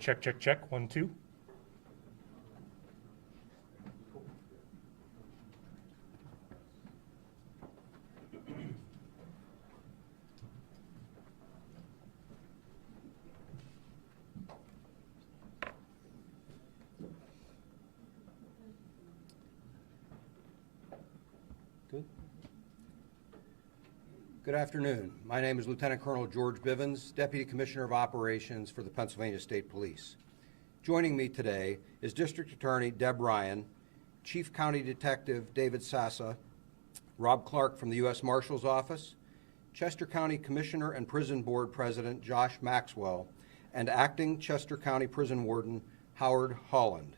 Check, check, check. 1, 2. Good afternoon. My name is Lieutenant Colonel George Bivens, Deputy Commissioner of Operations for the Pennsylvania State Police. Joining me today is District Attorney Deb Ryan, Chief County Detective David Sassa, Rob Clark from the U.S. Marshal's Office, Chester County Commissioner and Prison Board President Josh Maxwell, and Acting Chester County Prison Warden Howard Holland.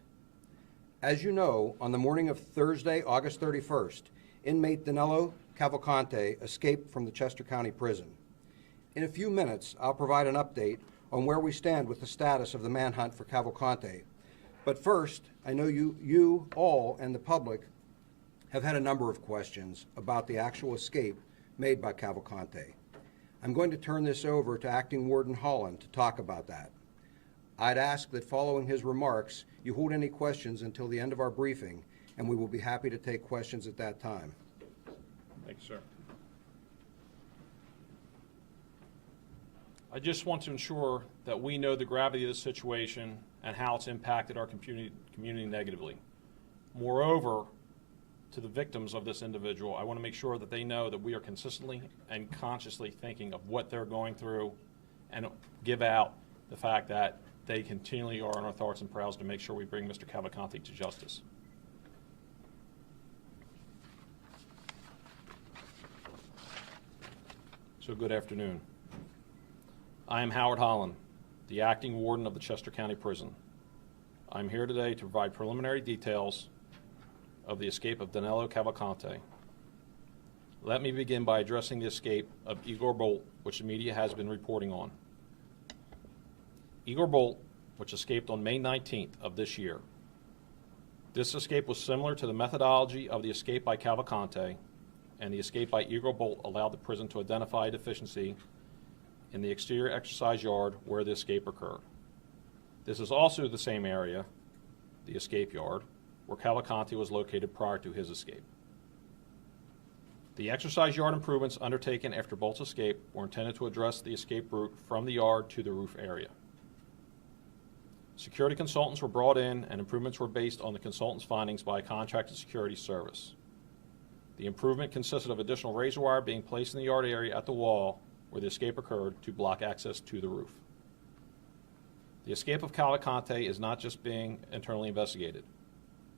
As you know, on the morning of Thursday, August 31st, inmate Danilo Cavalcante escaped from the Chester County Prison. In a few minutes, I'll provide an update on where we stand with the status of the manhunt for Cavalcante. But first, I know you all and the public have had a number of questions about the actual escape made by Cavalcante. I'm going to turn this over to Acting Warden Holland to talk about that. I'd ask that following his remarks, you hold any questions until the end of our briefing, and we will be happy to take questions at that time. Thank you, sir. I just want to ensure that we know the gravity of the situation and how it's impacted our community negatively. Moreover, to the victims of this individual, I want to make sure that they know that we are consistently and consciously thinking of what they're going through and give out the fact that they continually are on our thoughts and prayers to make sure we bring Mr. Cavalcante to justice. So good afternoon. I am Howard Holland, the Acting Warden of the Chester County Prison. I'm here today to provide preliminary details of the escape of Danilo Cavalcante. Let me begin by addressing the escape of Igor Bolt, which the media has been reporting on. Igor Bolt, which escaped on May 19th of this year. This escape was similar to the methodology of the escape by Cavalcante, and the escape by Igor Bolt allowed the prison to identify a deficiency in the exterior exercise yard where the escape occurred. This is also the same area, the escape yard, where Cavalcante was located prior to his escape. The exercise yard improvements undertaken after Bolt's escape were intended to address the escape route from the yard to the roof area. Security consultants were brought in, and improvements were based on the consultants' findings by a contracted security service. The improvement consisted of additional razor wire being placed in the yard area at the wall where the escape occurred to block access to the roof. The escape of Cavalcante is not just being internally investigated.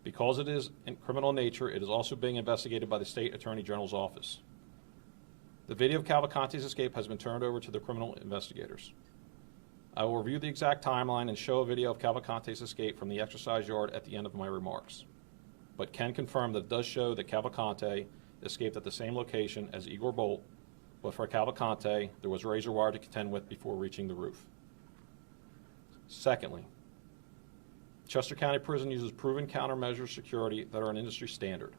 Because it is in criminal nature, it is also being investigated by the State Attorney General's office. The video of Cavalcante's escape has been turned over to the criminal investigators. I will review the exact timeline and show a video of Cavalcante's escape from the exercise yard at the end of my remarks, but can confirm that it does show that Cavalcante escaped at the same location as Igor Bolt, but for Cavalcante, there was razor wire to contend with before reaching the roof. Secondly, Chester County Prison uses proven countermeasure security that are an industry standard.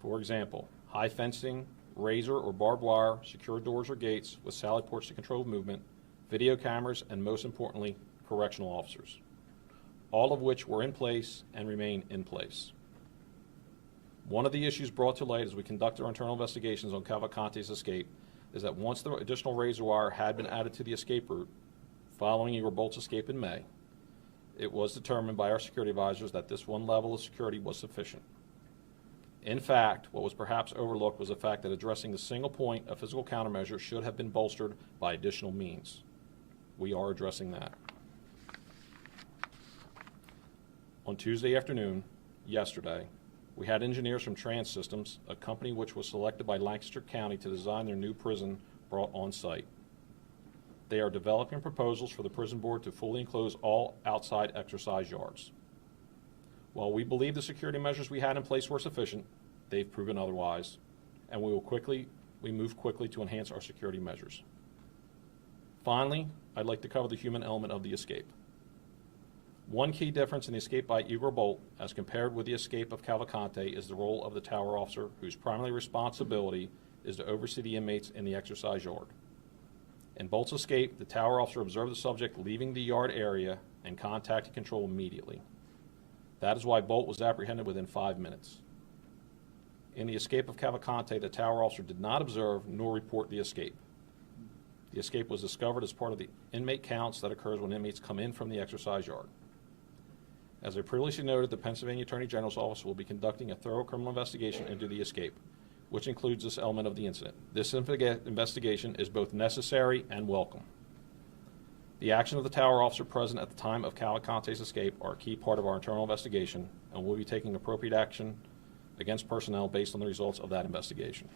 For example, high fencing, razor or barbed wire, secure doors or gates with sally ports to control movement, video cameras, and most importantly, correctional officers, all of which were in place and remain in place. One of the issues brought to light as we conducted our internal investigations on Cavalcante's escape is that once the additional razor wire had been added to the escape route, following Igor Bolt's escape in May, it was determined by our security advisors that this one level of security was sufficient. In fact, what was perhaps overlooked was the fact that addressing the single point of physical countermeasure should have been bolstered by additional means. We are addressing that. On Tuesday afternoon, yesterday, we had engineers from Trans Systems, a company which was selected by Lancaster County to design their new prison, brought on site. They are developing proposals for the prison board to fully enclose all outside exercise yards. While we believe the security measures we had in place were sufficient, they've proven otherwise, and we move quickly to enhance our security measures. Finally, I'd like to cover the human element of the escape. One key difference in the escape by Igor Bolt as compared with the escape of Cavalcante is the role of the tower officer, whose primary responsibility is to oversee the inmates in the exercise yard. In Bolt's escape, the tower officer observed the subject leaving the yard area and contacted control immediately. That is why Bolt was apprehended within 5 minutes. In the escape of Cavalcante, the tower officer did not observe nor report the escape. The escape was discovered as part of the inmate counts that occurs when inmates come in from the exercise yard. As I previously noted, the Pennsylvania Attorney General's Office will be conducting a thorough criminal investigation into the escape, which includes this element of the incident. This investigation is both necessary and welcome. The action of the tower officer present at the time of Cavalcante's escape are a key part of our internal investigation, and we'll be taking appropriate action against personnel based on the results of that investigation.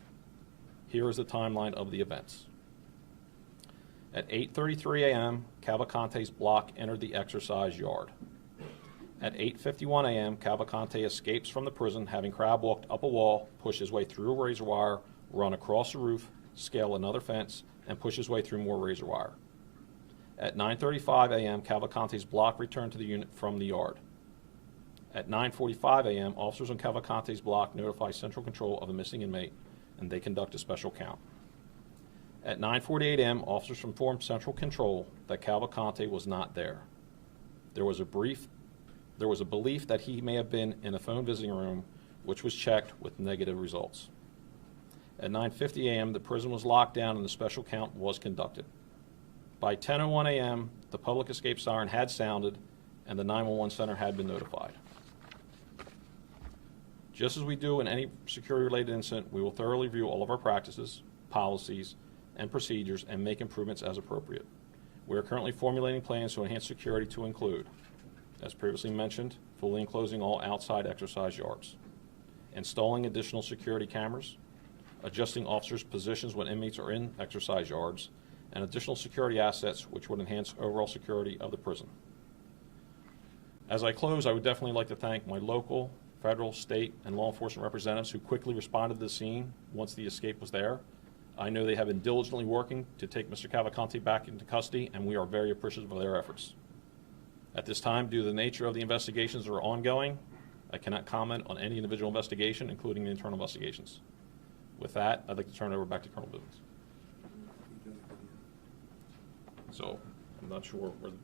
Here is the timeline of the events. At 8:33 a.m., Cavalcante's block entered the exercise yard. At 8:51 a.m., Cavalcante escapes from the prison, having crab walked up a wall, pushed his way through a razor wire, run across the roof, scale another fence, and push his way through more razor wire. At 9:35 a.m., Cavalcante's block returned to the unit from the yard. At 9:45 a.m., officers on Cavalcante's block notify Central Control of a missing inmate, and they conduct a special count. At 9:48 a.m., officers informed Central Control that Cavalcante was not there. There was a belief that he may have been in a phone visiting room, which was checked with negative results. At 9:50 a.m., the prison was locked down and the special count was conducted. By 10:01 a.m., the public escape siren had sounded and the 911 center had been notified. Just as we do in any security-related incident, we will thoroughly review all of our practices, policies, and procedures and make improvements as appropriate. We are currently formulating plans to enhance security to include, as previously mentioned, fully enclosing all outside exercise yards, installing additional security cameras, adjusting officers' positions when inmates are in exercise yards, and additional security assets which would enhance overall security of the prison. As I close, I would definitely like to thank my local, federal, state, and law enforcement representatives who quickly responded to the scene once the escape was there. I know they have been diligently working to take Mr. Cavalcante back into custody, and we are very appreciative of their efforts. At this time, due to the nature of the investigations that are ongoing, I cannot comment on any individual investigation, including the internal investigations. With that, I'd like to turn it over back to Colonel Bivens. So, I'm not sure where... Do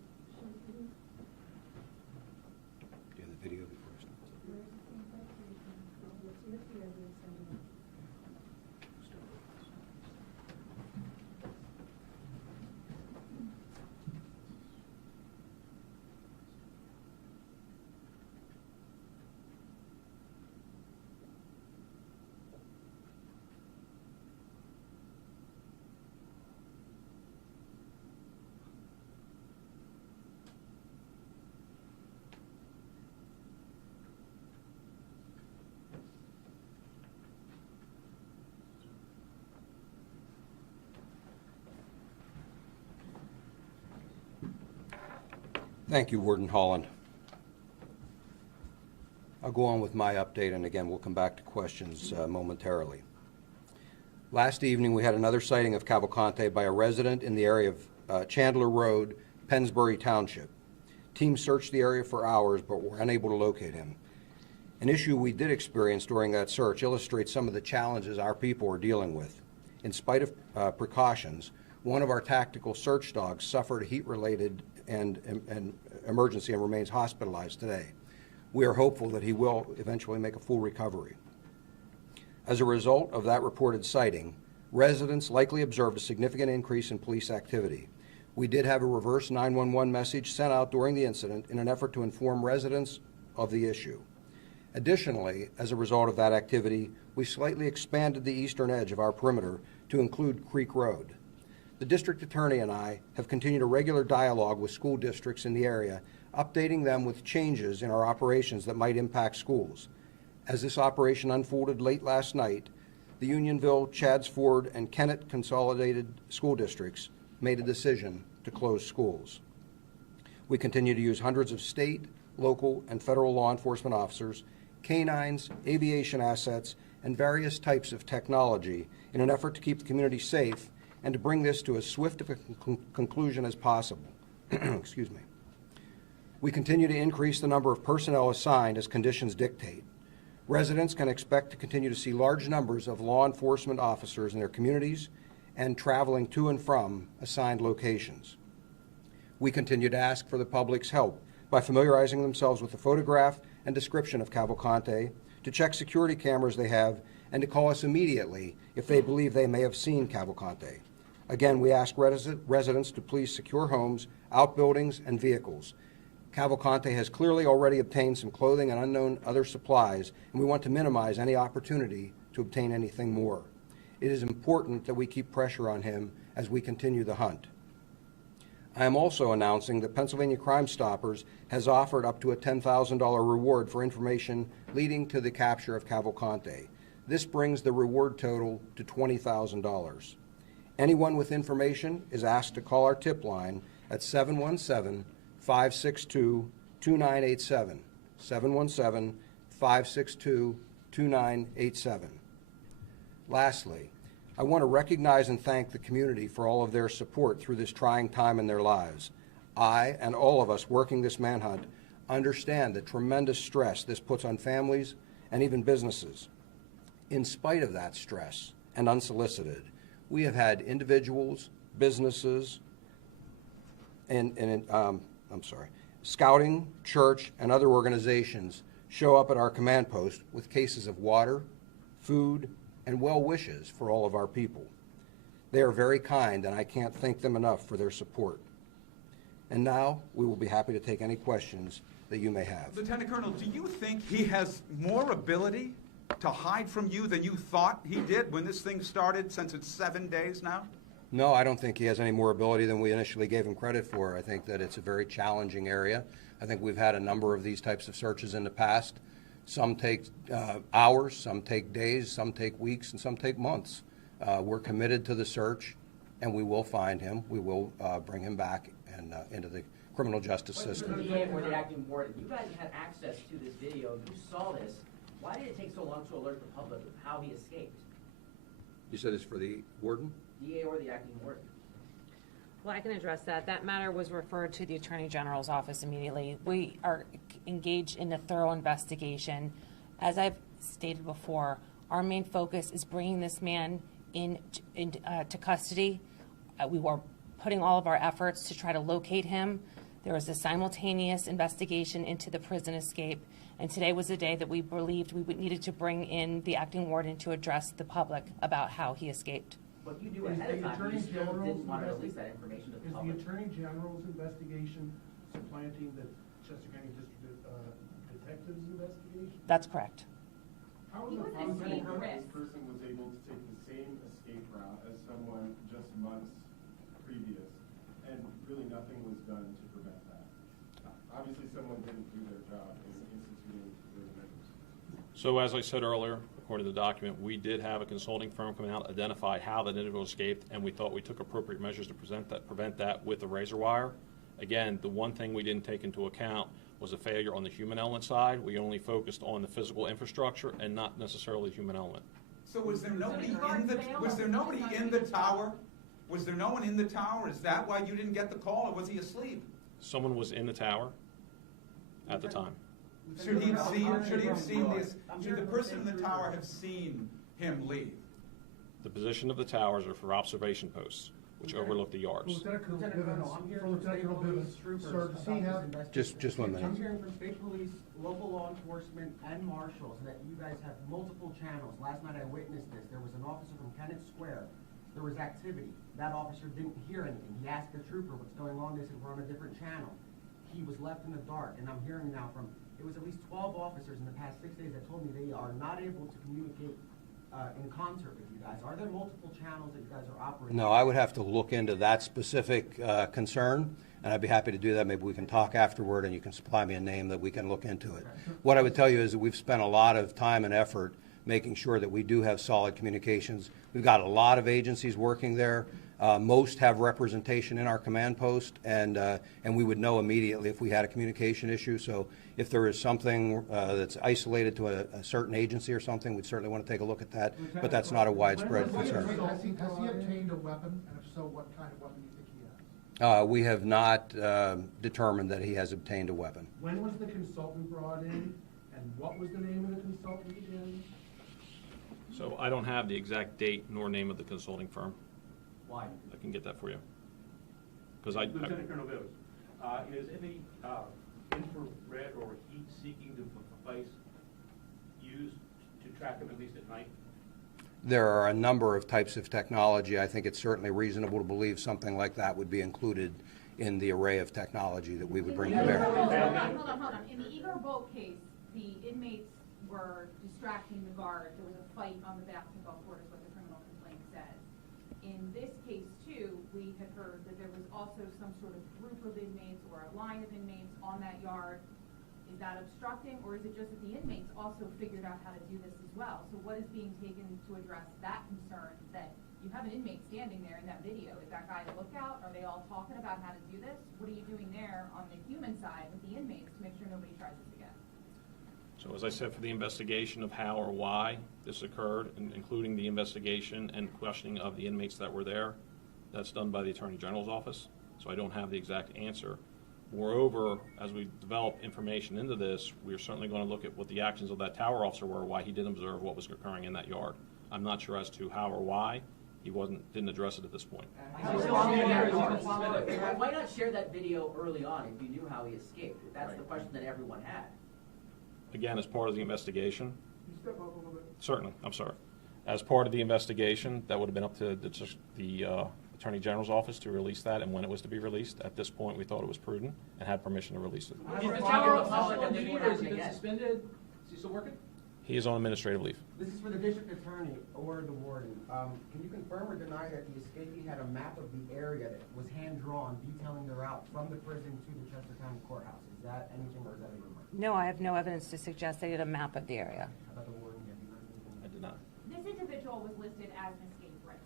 you have the video before I start? Thank you, Warden Holland. I'll go on with my update, and again, we'll come back to questions momentarily. Last evening, we had another sighting of Cavalcante by a resident in the area of Chandler Road, Pennsbury Township. Teams searched the area for hours, but were unable to locate him. An issue we did experience during that search illustrates some of the challenges our people are dealing with. In spite of precautions, one of our tactical search dogs suffered heat-related and emergency and remains hospitalized today. We are hopeful that he will eventually make a full recovery. As a result of that reported sighting, residents likely observed a significant increase in police activity. We did have a reverse 911 message sent out during the incident in an effort to inform residents of the issue. Additionally, as a result of that activity, we slightly expanded the eastern edge of our perimeter to include Creek Road. The district attorney and I have continued a regular dialogue with school districts in the area, updating them with changes in our operations that might impact schools. As this operation unfolded late last night, the Unionville, Chadds Ford, and Kennett Consolidated School Districts made a decision to close schools. We continue to use hundreds of state, local, and federal law enforcement officers, canines, aviation assets, and various types of technology in an effort to keep the community safe and to bring this to as swift of a conclusion as possible. Excuse me. We continue to increase the number of personnel assigned as conditions dictate. Residents can expect to continue to see large numbers of law enforcement officers in their communities and traveling to and from assigned locations. We continue to ask for the public's help by familiarizing themselves with the photograph and description of Cavalcante, to check security cameras they have, and to call us immediately if they believe they may have seen Cavalcante. Again, we ask residents to please secure homes, outbuildings, and vehicles. Cavalcante has clearly already obtained some clothing and unknown other supplies, and we want to minimize any opportunity to obtain anything more. It is important that we keep pressure on him as we continue the hunt. I am also announcing that Pennsylvania Crime Stoppers has offered up to a $10,000 reward for information leading to the capture of Cavalcante. This brings the reward total to $20,000. Anyone with information is asked to call our tip line at 717-562-2987, 717-562-2987. Lastly, I want to recognize and thank the community for all of their support through this trying time in their lives. I and all of us working this manhunt understand the tremendous stress this puts on families and even businesses. In spite of that stress, and unsolicited, we have had individuals, businesses, scouting, church, and other organizations show up at our command post with cases of water, food, and well wishes for all of our people. They are very kind, and I can't thank them enough for their support. And now we will be happy to take any questions that you may have. Lieutenant Colonel, do you think he has more ability to hide from you than you thought he did when this thing started, since it's 7 days now? No, I don't think he has any more ability than we initially gave him credit for. I think that it's a very challenging area. I think we've had a number of these types of searches in the past. Some take hours, some take days, some take weeks, and some take months. We're committed to the search, and we will find him. We will bring him back and into the criminal justice system. The DA or the acting warden, you guys had access to this video. You saw this. Why did it take so long to alert the public of how he escaped? You said it's for the warden? DA or the acting warden? Well, I can address that. That matter was referred to the Attorney General's office immediately. We are engaged in a thorough investigation. As I've stated before, our main focus is bringing this man to custody. We were putting all of our efforts to try to locate him. There was a simultaneous investigation into the prison escape, and today was the day that we believed we needed to bring in the acting warden to address the public about how he escaped. What you do ahead of time, you still didn't want to release that information to the public. Is the Attorney General's investigation supplanting the Chester County District Detective's investigation? That's correct. How is it possible that this person was able to take the same escape route as someone just months previous, and really nothing was done to prevent that? Obviously, someone didn't do their job in instituting those measures. So as I said earlier, according to the document, we did have a consulting firm come out, identify how that individual escaped, and we thought we took appropriate measures to prevent that with the razor wire. Again, the one thing we didn't take into account was a failure on the human element side. We only focused on the physical infrastructure and not necessarily the human element. So was there nobody in the tower? Was there no one in the tower? Is that why you didn't get the call, or was he asleep? Someone was in the tower at the time. Should the person in the tower have seen him leave? The position of the towers are for observation posts, which overlook the yards. Lieutenant Colonel I'm hearing Bivens, from State Police Bivens, troopers sir, does he about have, this Just 1 minute. I'm hearing from state police, local law enforcement, and marshals that you guys have multiple channels. Last night I witnessed this. There was an officer from Kennett Square. There was activity. That officer didn't hear anything. He asked the trooper what's going on. They said we're on a different channel. He was left in the dark, and I'm hearing now from, it was at least 12 officers in the past 6 days that told me they are not able to communicate in concert with you guys. Are there multiple channels that you guys are operating? No, I would have to look into that specific concern, and I'd be happy to do that. Maybe we can talk afterward, and you can supply me a name that we can look into it. What I would tell you is that we've spent a lot of time and effort making sure that we do have solid communications. We've got a lot of agencies working there. Most have representation in our command post, and we would know immediately if we had a communication issue. So if there is something that's isolated to a certain agency or something, we'd certainly want to take a look at that, but that's not a widespread concern. has he obtained a weapon, and if so, what kind of weapon do you think he has? We have not determined that he has obtained a weapon. When was the consultant brought in, and what was the name of the consultant again? So I don't have the exact date nor name of the consulting firm. Why? I can get that for you. Because Lieutenant Colonel Vivens, is any infrared or heat-seeking device used to track them, at least at night? There are a number of types of technology. I think it's certainly reasonable to believe something like that would be included in the array of technology that we would bring to bear. Hold on. In the Igor Bolt case, the inmates were distracting the guard. There was a fight on the basketball court, is what the criminal complaint says. In this case, too, we had heard that there was also some sort of group of inmates or a line of inmates on that yard. Is that obstructing, or is it just that the inmates also figured out how to do this as well? So what is being taken to address that concern, that you have an inmate standing there in that video? Is that guy the lookout? Are they all talking about how to do this? What are you doing there on the human side with the inmates to make sure nobody tries this again? So as I said, for the investigation of how or why this occurred, including the investigation and questioning of the inmates that were there, that's done by the Attorney General's office, so I don't have the exact answer. Moreover, as we develop information into this, we are certainly going to look at what the actions of that tower officer were, why he did observe what was occurring in that yard. I'm not sure as to how or why. He didn't address it at this point. Why not share that video early on if you knew how he escaped? That's the question that everyone had. Again, as part of the investigation. Certainly, I'm sorry. As part of the investigation, that would have been up to the Attorney General's office to release that and when it was to be released. At this point, we thought it was prudent and had permission to release it. Is the tower on duty or has he been suspended? Is he still working? He is on administrative leave. This is for the district attorney or the warden. Can you confirm or deny that the escapee had a map of the area that was hand-drawn detailing the route from the prison to the Chester County Courthouse? Is that anything or is that a rumor? No, I have no evidence to suggest they did a map of the area. How about the warden? I did not. This individual was listed as an escape risk.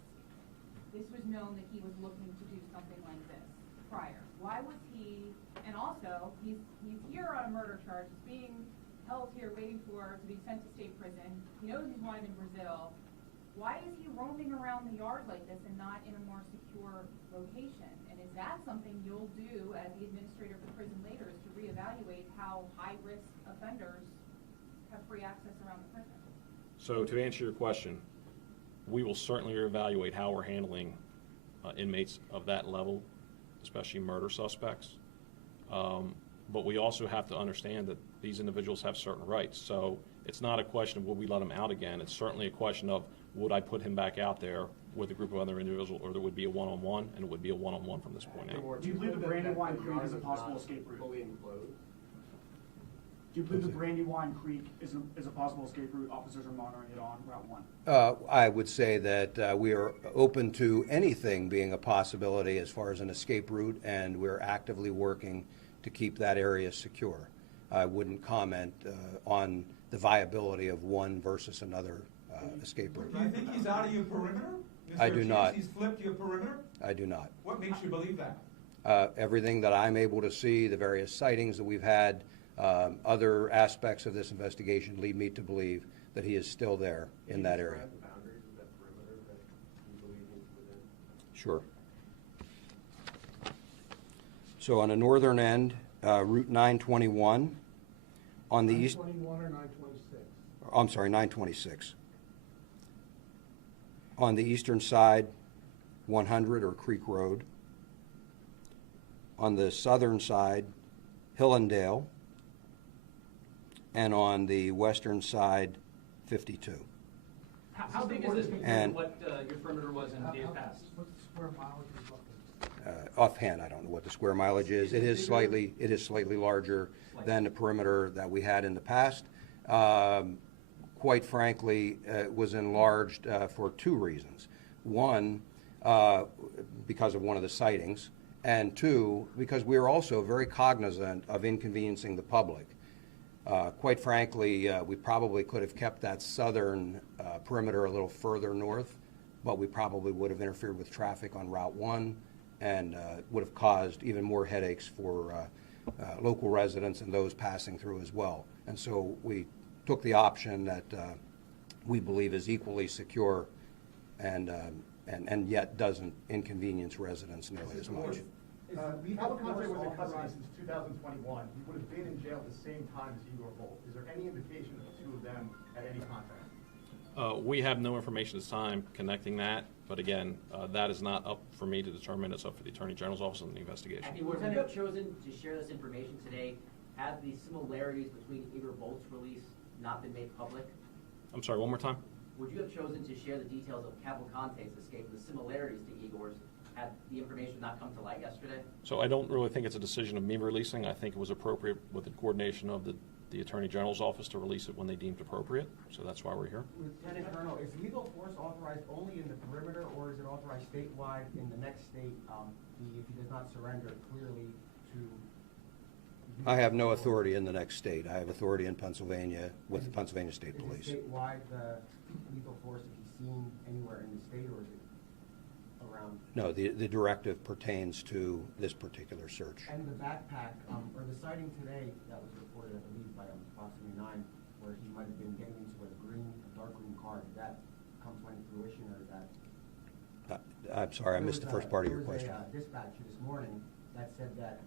This was known that he was looking to do something like this prior. Why was he, and also, he's here on a murder charge, he's being held here waiting to be sent to state prison. He knows he's wanted in Brazil. Why is he roaming around the yard like this and not in a more secure location? And is that something you'll do as the administrator of the prison later, is to reevaluate how high-risk offenders have free access around the prison? So to answer your question, we will certainly reevaluate how we're handling inmates of that level, especially murder suspects. But we also have to understand that these individuals have certain rights. So it's not a question of will we let him out again. It's certainly a question of would I put him back out there with a group of other individuals, or there would be a one-on-one, and it would be a one-on-one from this point out. Do you believe the Brandywine Creek is a possible escape route? Do you believe the Brandywine Creek is a possible escape route? Officers are monitoring it on Route 1. I would say that we are open to anything being a possibility as far as an escape route, and we're actively working to keep that area secure. I wouldn't comment on the viability of one versus another escape route. Do you think he's out of your perimeter? I do not. He's flipped your perimeter? I do not. What makes you believe that? Everything that I'm able to see, the various sightings that we've had, other aspects of this investigation lead me to believe that he is still there in that area. Sure. So on the northern end, Route 921, on the east. 921 or 926? I'm sorry, 926. On the eastern side, 100 or Creek Road. On the southern side, Hillendale. And on the western side, 52. How big is this compared to what your perimeter was in days past? What's the square mileage of Offhand, I don't know what the square mileage is. It is slightly larger than the perimeter that we had in the past. Quite frankly, it was enlarged for two reasons. One, because of one of the sightings, and two, because we are also very cognizant of inconveniencing the public. Quite frankly, we probably could have kept that southern perimeter a little further north, but we probably would have interfered with traffic on Route 1 and would have caused even more headaches for local residents and those passing through as well. And so we took the option that we believe is equally secure and yet doesn't inconvenience residents nearly as much. Alicante was in custody since 2021. He would have been in jail at the same time as Igor Bolt. Is there any indication that the two of them had any contact? We have no information at this time connecting that. But again, that is not up for me to determine. It's up for the Attorney General's Office and the investigation. Would you have chosen to share this information today had the similarities between Igor Bolt's release not been made public? I'm sorry, one more time? Would you have chosen to share the details of Cavalcante's escape and the similarities to Igor's had the information not come to light yesterday? So I don't really think it's a decision of me releasing. I think it was appropriate with the coordination of the Attorney General's Office to release it when they deemed appropriate. So that's why we're here. Lieutenant Colonel, is lethal force authorized only in the perimeter, or is it authorized statewide in the next state, if he does not surrender clearly to? I have no authority in the next state. I have authority in Pennsylvania with the Pennsylvania State Police. Is it statewide, the lethal force, if he's seen anywhere in the state, or is it around? No, the directive pertains to this particular search. And the backpack, or the sighting today that was reported, I believe, by approximately 9, where he might have been getting into a dark green car, did that come to any fruition, or is that? I'm sorry, I missed the first part of your question. There was a dispatch this morning that said that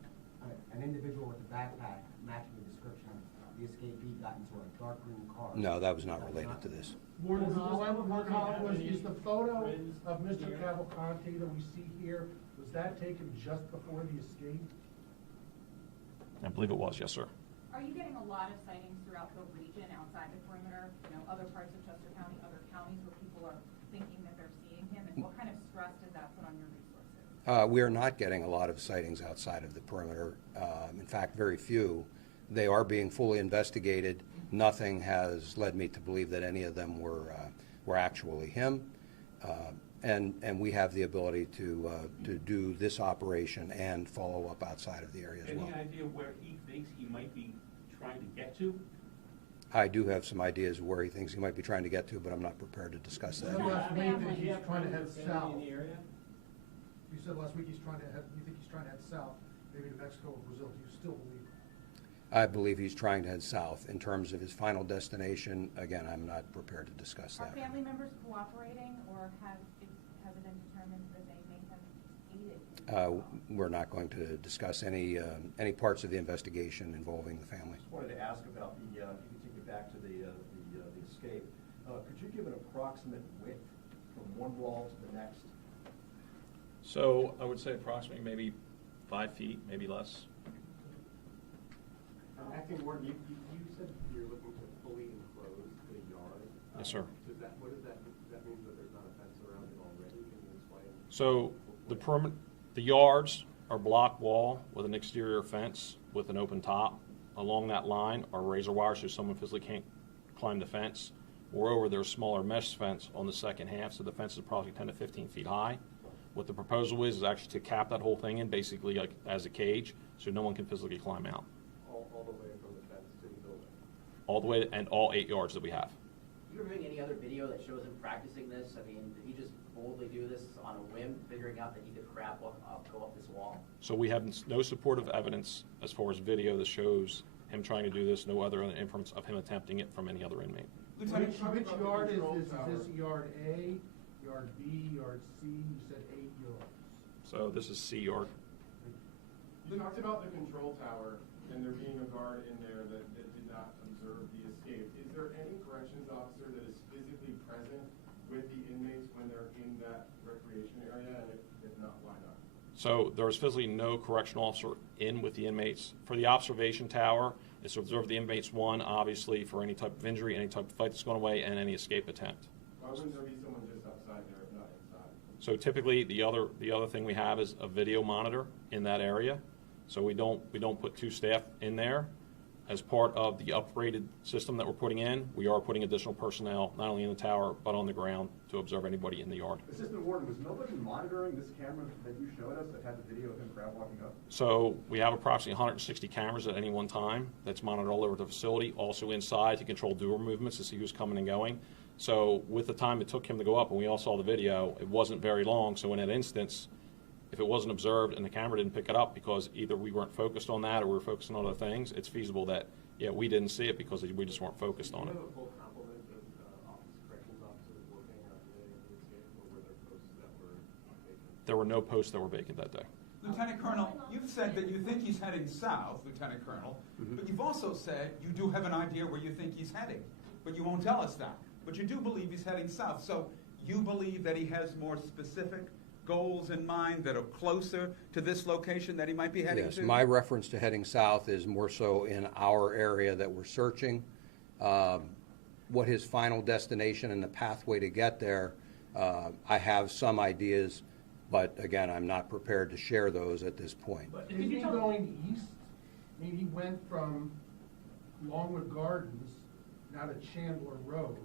an individual with a backpack matching the description of the escapee got into a dark green car. No, that was not related to this. Warden Holland, is the photo of Mr. Cavalcante that we see here, was that taken just before the escape? I believe it was, yes, sir. Are you getting a lot of sightings throughout the region outside the perimeter, other parts of Chester County, other counties where people are thinking that they're seeing him? And what kind of stress does that put on your resources? We are not getting a lot of sightings outside of the perimeter. In fact, very few. They are being fully investigated. Nothing has led me to believe that any of them were actually him. And we have the ability to do this operation and follow up outside of the area as well. Any idea where he thinks he might be trying to get to? I do have some ideas of where he thinks he might be trying to get to, but I'm not prepared to discuss that. You said last week that he's trying to head south. In the area? You said last week you think he's trying to head south, maybe to Mexico or Brazil. Do you still believe that? I believe he's trying to head south. In terms of his final destination, again, I'm not prepared to discuss Are that. family members cooperating, or has it been determined that they may have aided? We're not going to discuss any parts of the investigation involving the family. Just wanted to ask about if you could take it back to the escape. Could you give an approximate width from one wall to the next? So I would say approximately maybe 5 feet, maybe less. Acting Warden, you said you're looking to fully enclose the yard. Yes, sir. What does that mean? Does that mean that there's not a fence around it already? Can you explain? So the yards are block wall with an exterior fence with an open top. Along that line are razor wires so someone physically can't climb the fence. Moreover, there's smaller mesh fence on the second half, so the fence is probably 10 to 15 feet high. What the proposal is actually to cap that whole thing in, basically like as a cage, so no one can physically climb out. All the way from the fence to the building? All the way, and all 8 yards that we have. Are you reviewing any other video that shows him practicing this? I mean, did he just boldly do this on a whim, figuring out that he could go up this wall? So we have no supportive evidence as far as video that shows him trying to do this, no other inference of him attempting it from any other inmate. Lieutenant, which yard is this? Is this yard A, yard B, yard C? You said 8 yards. So this is C yard. You talked about the control tower and there being a guard in there that did not observe the escape. Is there any corrections officer that is physically present with the inmates when they're in that recreation area? And if not, why not? So there is physically no correctional officer in with the inmates. For the observation tower, it's to observe the inmates, one, obviously, for any type of injury, any type of fight that's gone away, and any escape attempt. Why wouldn't there be someone just outside there, if not inside? So typically, the other thing we have is a video monitor in that area. So we don't put 2 staff in there. As part of the upgraded system that we're putting in, we are putting additional personnel, not only in the tower, but on the ground to observe anybody in the yard. Assistant Warden, was nobody monitoring this camera that you showed us that had the video of him crab walking up? So we have approximately 160 cameras at any one time that's monitored all over the facility, also inside to control door movements to see who's coming and going. So with the time it took him to go up, and we all saw the video, it wasn't very long. So in that instance, if it wasn't observed and the camera didn't pick it up because either we weren't focused on that or we were focused on other things, it's feasible that, yeah, we didn't see it because we just weren't focused on it. Do you have a full complement of corrections officers working on the day of the escape, or were there posts that were vacant? There were no posts that were vacant that day. Lieutenant Colonel, you've said that you think he's heading south, Lieutenant Colonel, but you've also said you do have an idea where you think he's heading, but you won't tell us that. But you do believe he's heading south. So you believe that he has more specific goals in mind that are closer to this location that he might be heading Yes, to? my reference to heading south is more so in our area that we're searching. What his final destination and the pathway to get there, I have some ideas, but again, I'm not prepared to share those at this point. But is he going east? I mean, he went from Longwood Gardens now to Chandler Road.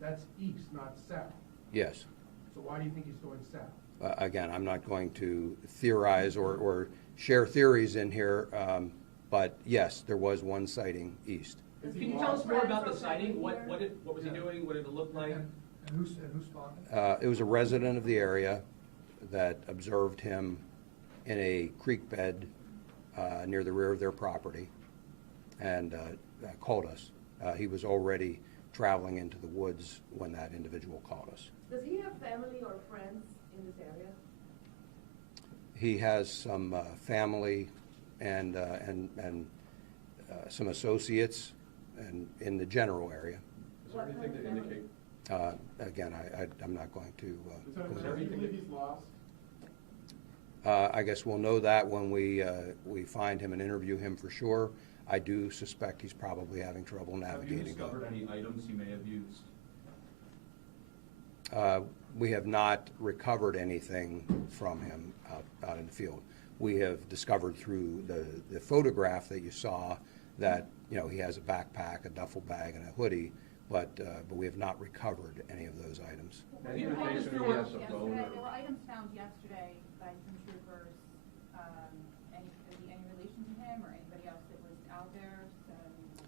That's east, not south. Yes. So why do you think he's going south? Again, I'm not going to theorize or share theories in here, but yes, there was one sighting east. Can you tell us more about the sighting? What was he doing? What did it look like? And who spotted it? It was a resident of the area that observed him in a creek bed near the rear of their property and called us. He was already traveling into the woods when that individual called us. Does he have family or friends in this area? He has some family and some associates and in the general area. Is there anything to indicate? Again, I'm not going to. Is there anything that he's lost? I guess we'll know that when we find him and interview him for sure. I do suspect he's probably having trouble navigating. Have you discovered any items he may have used? We have not recovered anything from him out in the field. We have discovered through the photograph that you saw that he has a backpack, a duffel bag, and a hoodie, but we have not recovered any of those items. Any indication he has a phone There or? were items found yesterday by some troopers. Any relation to him or anybody else that was out there? So,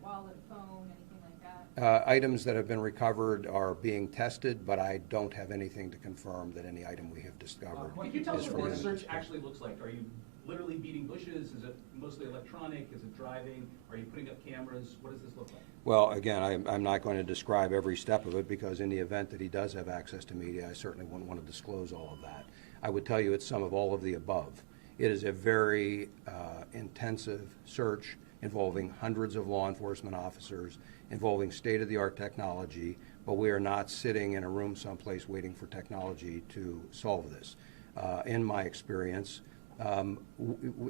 wallet, phone, anything like that? Items that have been recovered are being tested, but I don't have anything to confirm that any item we have discovered Can you tell is us from what him. the search actually looks like? Are you literally beating bushes? Is it mostly electronic? Is it driving? Are you putting up cameras? What does this look like? Well, again, I'm not going to describe every step of it because in the event that he does have access to media, I certainly wouldn't want to disclose all of that. I would tell you it's some of all of the above. It is a very intensive search involving hundreds of law enforcement officers, involving state-of-the-art technology, but we are not sitting in a room someplace waiting for technology to solve this. In my experience,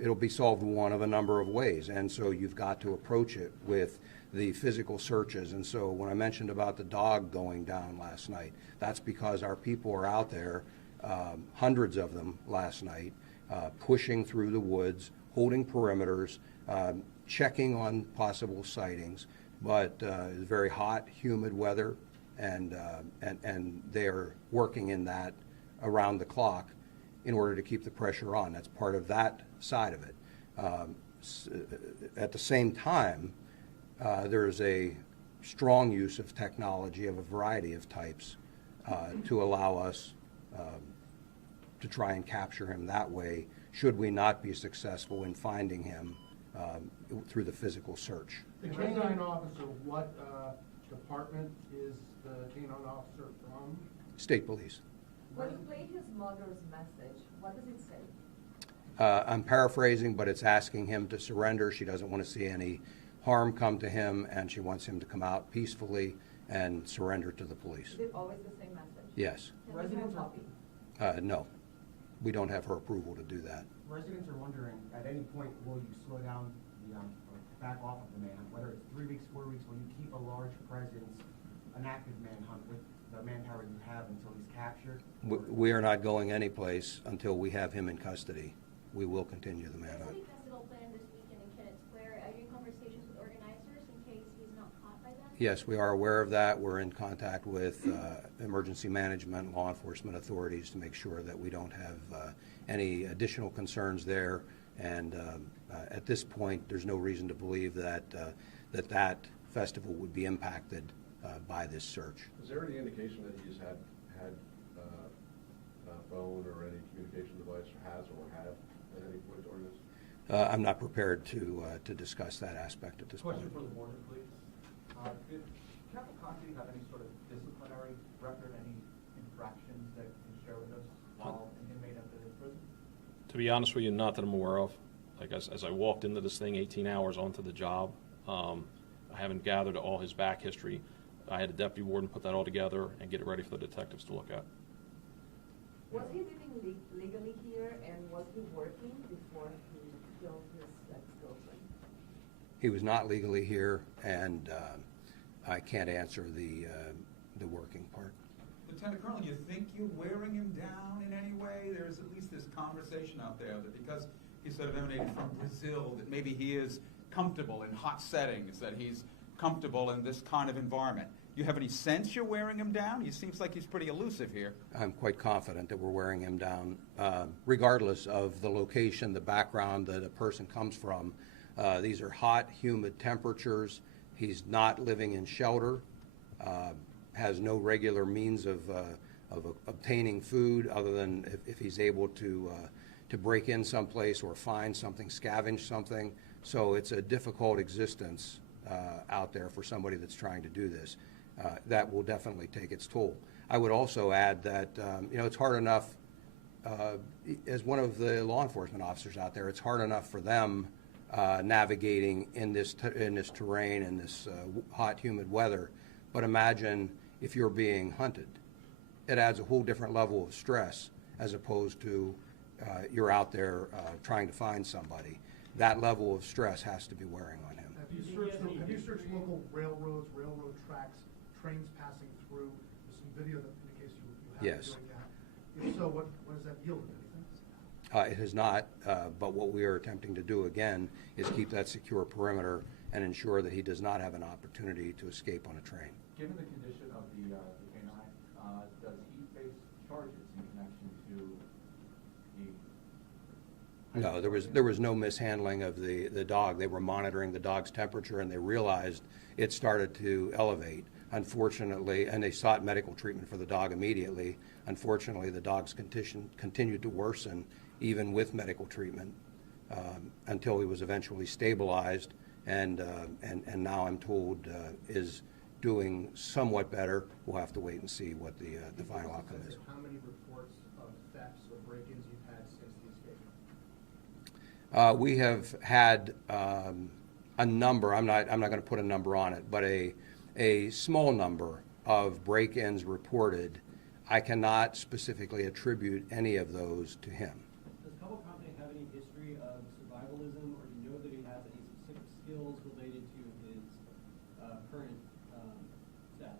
it'll be solved one of a number of ways, and so you've got to approach it with the physical searches. And so when I mentioned about the dog going down last night, that's because our people are out there, hundreds of them last night, pushing through the woods, holding perimeters, checking on possible sightings. But it's very hot, humid weather, and they are working in that around the clock in order to keep the pressure on. That's part of that side of it. At the same time, there is a strong use of technology of a variety of types to allow us to try and capture him that way, should we not be successful in finding him through the physical search. The canine officer, what department is the canine officer from? State Police. When you played his mother's message, what does it say? I'm paraphrasing, but it's asking him to surrender. She doesn't want to see any harm come to him, and she wants him to come out peacefully and surrender to the police. Is it always the same message? Yes. Residents are, No. We don't have her approval to do that. residents are wondering, at any point, will you slow down or back off of the manhunt? Whether it's 3 weeks, 4 weeks, will you keep a large presence, an active manhunt with the manpower you have until he's captured? We are not going anyplace until we have him in custody. We will continue the manhunt. There's a festival planned this weekend in Kennett Square. Are you in conversations with organizers in case he's not caught by them? Yes, we are aware of that. We're in contact with emergency management, law enforcement authorities to make sure that we don't have any additional concerns there. And at this point, there's no reason to believe that that festival would be impacted by this search. Is there any indication that he's had a phone or any communication device, or has or have at any point during this? I'm not prepared to discuss that aspect at this point. Question for the board, please. Did Cavalcanti have any sort of disciplinary record, any infractions that you can share with us while an inmate at the prison? To be honest with you, not that I'm aware of. Like as I walked into this thing 18 hours onto the job, I haven't gathered all his back history. I had a deputy warden put that all together and get it ready for the detectives to look at. Was he living legally here, and was he working before he killed his ex-girlfriend? He was not legally here, and I can't answer the working part. Lieutenant Colonel, you think you're wearing him down in any way? There's at least this conversation out there that because he sort of emanated from Brazil, that maybe he is comfortable in hot settings, that he's comfortable in this kind of environment. Do you have any sense you're wearing him down? He seems like he's pretty elusive here. I'm quite confident that we're wearing him down, regardless of the location, the background that a person comes from. These are hot, humid temperatures. He's not living in shelter, has no regular means of obtaining food other than if he's able to break in someplace or find something, scavenge something. So it's a difficult existence out there for somebody that's trying to do this. That will definitely take its toll. I would also add that it's hard enough, as one of the law enforcement officers out there, it's hard enough for them navigating in this terrain in this hot, humid weather. But imagine if you're being hunted. It adds a whole different level of stress as opposed to you're out there trying to find somebody. That level of stress has to be wearing on him. Have you searched local railroads, railroad tracks, trains passing through? There's some video that indicates you have been Yes. doing that. If so, what has that yielded? Anything? It has not, but what we are attempting to do again is keep that secure perimeter and ensure that he does not have an opportunity to escape on a train. Given the condition of the canine, does he face charges in connection to the... No, there was no mishandling of the dog. They were monitoring the dog's temperature, and they realized it started to elevate. Unfortunately, and they sought medical treatment for the dog immediately. Unfortunately, the dog's condition continued to worsen even with medical treatment until he was eventually stabilized, and now I'm told is doing somewhat better. We'll have to wait and see what the final outcome is. How many reports of thefts or break-ins you've had since the escape? We have had a number. I'm not going to put a number on it, but a small number of break-ins reported. I cannot specifically attribute any of those to him. Does Cabo Company have any history of survivalism, or do you know that he has any specific skills related to his current status?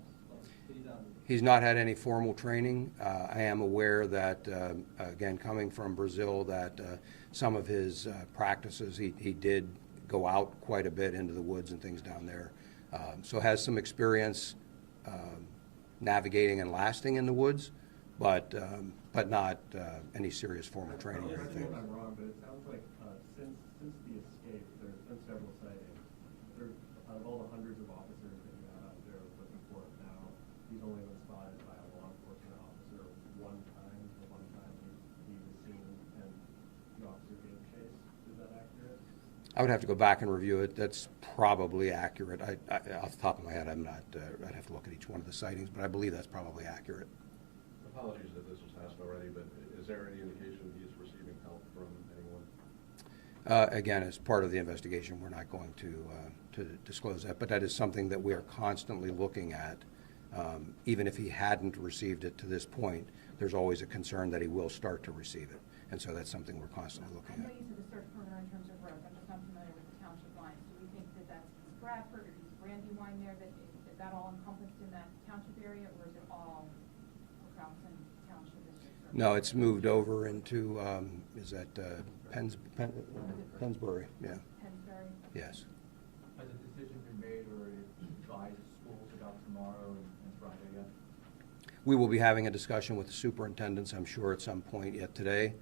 He's not had any formal training. I am aware that, again, coming from Brazil, that some of his practices, he did go out quite a bit into the woods and things down there. So has some experience navigating and lasting in the woods, but not any serious formal training or anything. I'm wrong, but it sounds like since the escape, there's been several sightings. Out of all the hundreds of officers that you have out there looking for him now, he's only been spotted by a law enforcement officer one time. The one time he was seen and the officer gave chase. Is that accurate? I would have to go back and review it. That's probably accurate. Off the top of my head, I'm not. I'd have to look at each one of the sightings, but I believe that's probably accurate. Apologies if this was asked already, but is there any indication he's receiving help from anyone? Again, as part of the investigation, we're not going to disclose that, but that is something that we are constantly looking at. Even if he hadn't received it to this point, there's always a concern that he will start to receive it, and so that's something we're constantly looking I know at. you said the search perimeter in terms of roads. I'm just not familiar with the township lines. Do we think that that's East Bradford or East Brandywine there? Is that all encompassed in that township area, or is it all Crownson Township district? No, it's moved over into, is that Pennsbury? Yeah. Pennsbury? Yes. Has a decision been made or advised schools about tomorrow and Friday yet? We will be having a discussion with the superintendents, I'm sure, at some point yet today.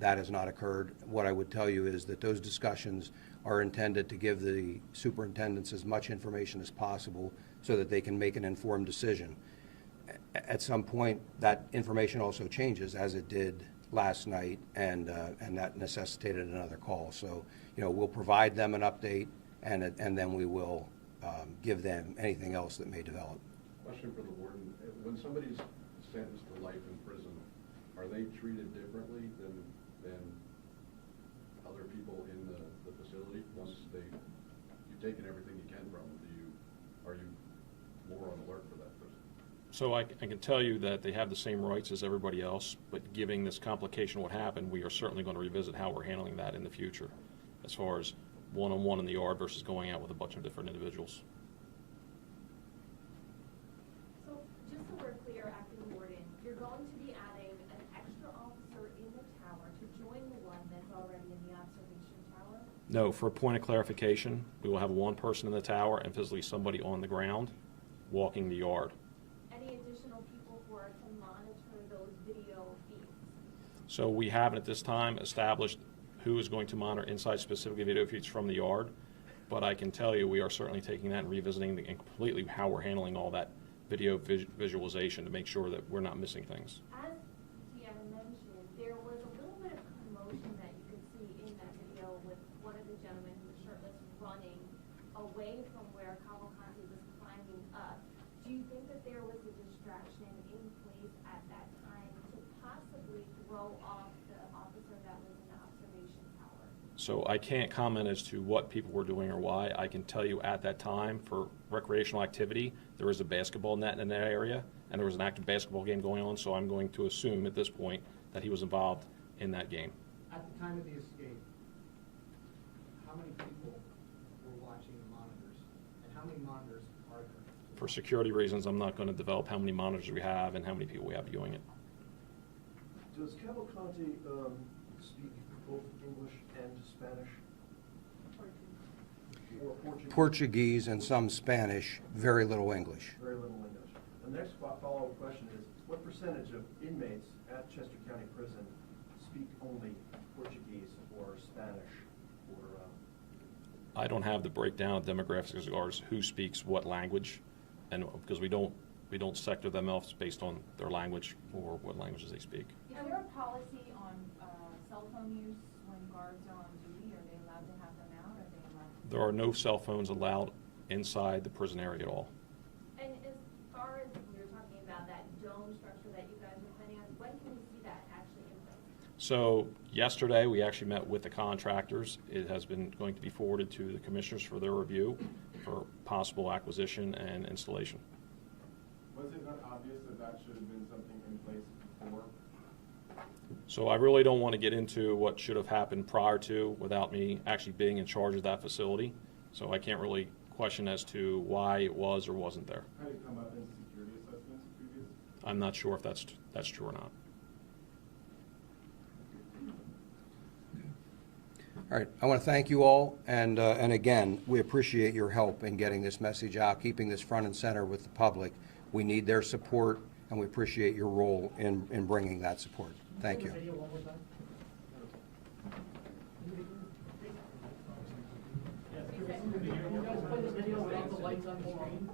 That has not occurred. What I would tell you is that those discussions are intended to give the superintendents as much information as possible so that they can make an informed decision. At some point, that information also changes, as it did last night, and that necessitated another call. So, we'll provide them an update, and then we will give them anything else that may develop. Question for the warden. When somebody's sentenced to life in prison, are they treated differently than other people in the facility? Once you've taken everything you can from them, are you more on alert for that person? So I can tell you that they have the same rights as everybody else, but given this complication what happened, we are certainly going to revisit how we're handling that in the future, as far as one-on-one in the yard versus going out with a bunch of different individuals. So, just so we're clear, Acting Warden, you're going to be adding an extra officer in the tower to join the one that's already in the observation tower? No, for a point of clarification, we will have one person in the tower and physically somebody on the ground walking the yard. Any additional people who are to monitor those video feeds? So we haven't at this time established who is going to monitor inside specifically video feeds from the yard, but I can tell you we are certainly taking that and revisiting and completely how we're handling all that video visualization to make sure that we're not missing things. As Deanna mentioned, there was a little bit of commotion that you could see in that video with one of the gentlemen who was shirtless running away from where Cavalcanti was climbing up. Do you think that there was a distraction in place at that time to possibly throw off the officer that was in the observation tower? So I can't comment as to what people were doing or why. I can tell you at that time for recreational activity, there was a basketball net in that area, and there was an active basketball game going on, so I'm going to assume at this point that he was involved in that game. At the time of the escape, how many people were watching the monitors? And how many monitors are there? For security reasons, I'm not going to develop how many monitors we have and how many people we have viewing it. Does Cavalcanti speak both English and Spanish? Or Portuguese? Portuguese and some Spanish, very little English. Very little English. The next follow-up question is, what percentage of inmates at Chester County Prison speak only Portuguese or Spanish? Or I don't have the breakdown of demographics as far as who speaks what language, and because we don't sector them off based on their language or what languages they speak. Is there a policy on cell phone use when guards are on duty? Are they allowed to have them out? Are they allowed to? There are no cell phones allowed inside the prison area at all. And as far as we were talking about that dome structure that you guys are planning on, when can we see that actually in place? So yesterday, we actually met with the contractors. It has been going to be forwarded to the commissioners for their review for possible acquisition and installation. Was it not obvious that that should have been something in place before? So I really don't want to get into what should have happened prior to without me actually being in charge of that facility. So I can't really question as to why it was or wasn't there. Had it come up in security assessments previous? I'm not sure if that's true or not. All right, I want to thank you all, and again, we appreciate your help in getting this message out, keeping this front and center with the public. We need their support, and we appreciate your role in bringing that support. Thank you. Video one more time. Can you guys play the video without the lights on the screen?